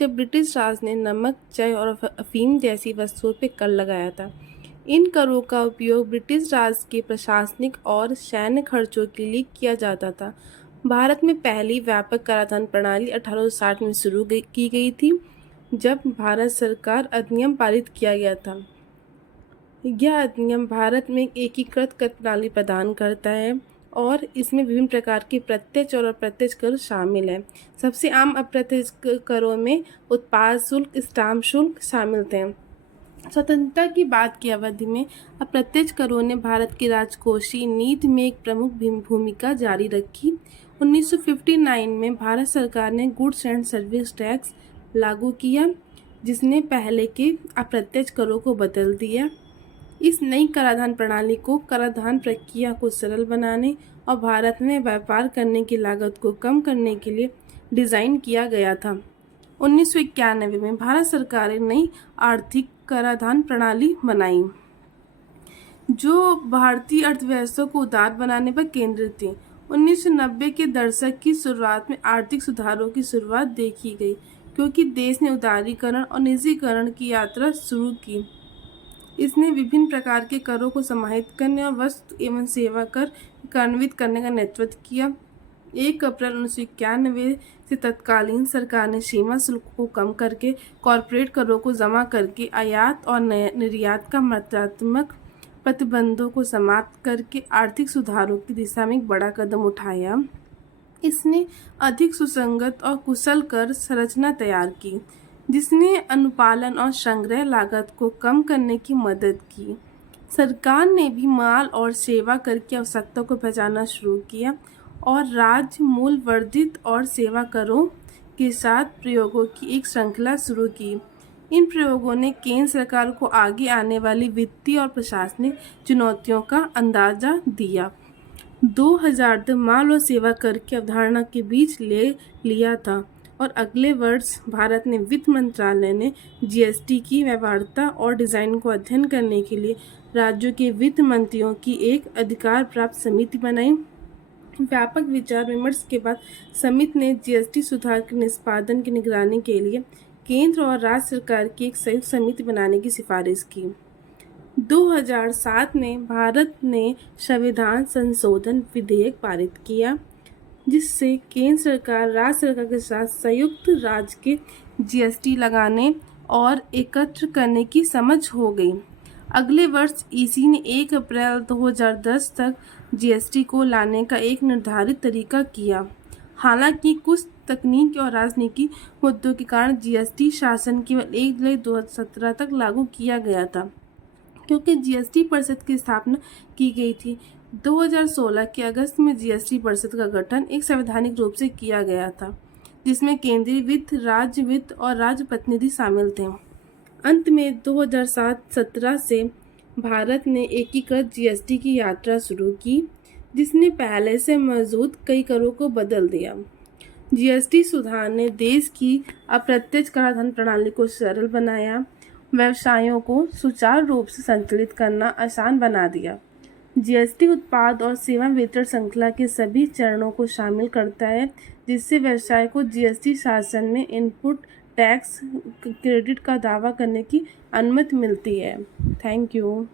जब ब्रिटिश राज ने नमक, चाय और अफीम जैसी वस्तुओं पर कर लगाया था। इन करों का उपयोग ब्रिटिश राज के प्रशासनिक और सैन्य खर्चों के लिए किया जाता था। भारत में पहली व्यापक कराधान प्रणाली 1860 में शुरू की गई थी, जब भारत सरकार अधिनियम पारित किया गया था। यह अधिनियम भारत में एक एकीकृत कर प्रणाली प्रदान करता है और इसमें विभिन्न प्रकार के प्रत्यक्ष और अप्रत्यक्ष कर शामिल हैं। सबसे आम अप्रत्यक्ष करों में उत्पाद शुल्क, स्टाम्प शुल्क शामिल थे। स्वतंत्रता की बात की अवधि में अप्रत्यक्ष करों ने भारत की राजकोषीय नीति में एक प्रमुख भूमिका जारी रखी। 1959 में भारत सरकार ने गुड्स एंड सर्विस टैक्स लागू किया, जिसने पहले के अप्रत्यक्ष करों को बदल दिया। इस नई कराधान प्रणाली को कराधान प्रक्रिया को सरल बनाने और भारत में व्यापार करने की लागत को कम करने के लिए डिज़ाइन किया गया था। 1991 में भारत सरकार ने नई आर्थिक कराधान प्रणाली बनाई, जो भारतीय अर्थव्यवस्था को उदार बनाने पर केंद्रित थी। 1990 के दशक की शुरुआत में आर्थिक सुधारों की शुरुआत देखी गई, क्योंकि देश ने उदारीकरण और निजीकरण की यात्रा शुरू की। इसने विभिन्न प्रकार के करों को समाहित करने और वस्तु एवं सेवा कर कार्यान्वित करने का नेतृत्व किया। 1 अप्रैल 1991 से तत्कालीन सरकार ने सीमा शुल्क को कम करके कॉरपोरेट करों को जमा करके आयात और निर्यात का मात्रात्मक प्रतिबंधों को समाप्त करके आर्थिक सुधारों की दिशा में एक बड़ा कदम उठाया। इसने अधिक सुसंगत और कुशल कर संरचना तैयार की, जिसने अनुपालन और संग्रह लागत को कम करने की मदद की। सरकार ने भी माल और सेवा कर की आवश्यकता को पहचानना शुरू किया और राज्य मूल वर्धित और सेवा करों के साथ प्रयोगों की एक श्रृंखला शुरू की। इन प्रयोगों ने केंद्र सरकार को आगे आने वाली वित्तीय और प्रशासनिक चुनौतियों का अंदाजा दिया। 2000 तक माल और सेवा कर की अवधारणा के बीच ले लिया था और अगले वर्ष भारत ने वित्त मंत्रालय ने जीएसटी की व्यवहार्यता और डिज़ाइन को अध्ययन करने के लिए राज्यों के वित्त मंत्रियों की एक अधिकार प्राप्त समिति बनाई। व्यापक विचार विमर्श के बाद समिति ने जीएसटी सुधार के निष्पादन की निगरानी के लिए केंद्र और राज्य सरकार की एक संयुक्त समिति बनाने की सिफारिश की। 2007 में भारत ने संविधान संशोधन विधेयक पारित किया, जिससे केंद्र सरकार राज्य सरकार के साथ संयुक्त राज्य के जीएसटी लगाने और एकत्र करने की समझ हो गई। अगले वर्ष ईसी ने 1 अप्रैल 2010 तक जीएसटी को लाने का एक निर्धारित तरीका किया। हालांकि कुछ तकनीकी और राजनीतिक मुद्दों के कारण जीएसटी शासन केवल 1 जुलाई 2017 तक लागू किया गया था, क्योंकि जीएसटी परिषद की स्थापना की गई थी। 2016 के अगस्त में जीएसटी परिषद का गठन एक संवैधानिक रूप से किया गया था, जिसमें केंद्रीय वित्त, राज्य वित्त और राज्य प्रतिनिधि शामिल थे। अंत में 2017 से भारत ने एकीकृत जीएसटी की यात्रा शुरू की, जिसने पहले से मौजूद कई करों को बदल दिया। जीएसटी सुधार ने देश की अप्रत्यक्ष कराधान प्रणाली को सरल बनाया, व्यवसायों को सुचारू रूप से संचालित करना आसान बना दिया। जीएसटी उत्पाद और सेवा वितरण श्रृंखला के सभी चरणों को शामिल करता है, जिससे व्यवसाय को जीएसटी शासन में इनपुट टैक्स क्रेडिट का दावा करने की अनुमति मिलती है। Thank you.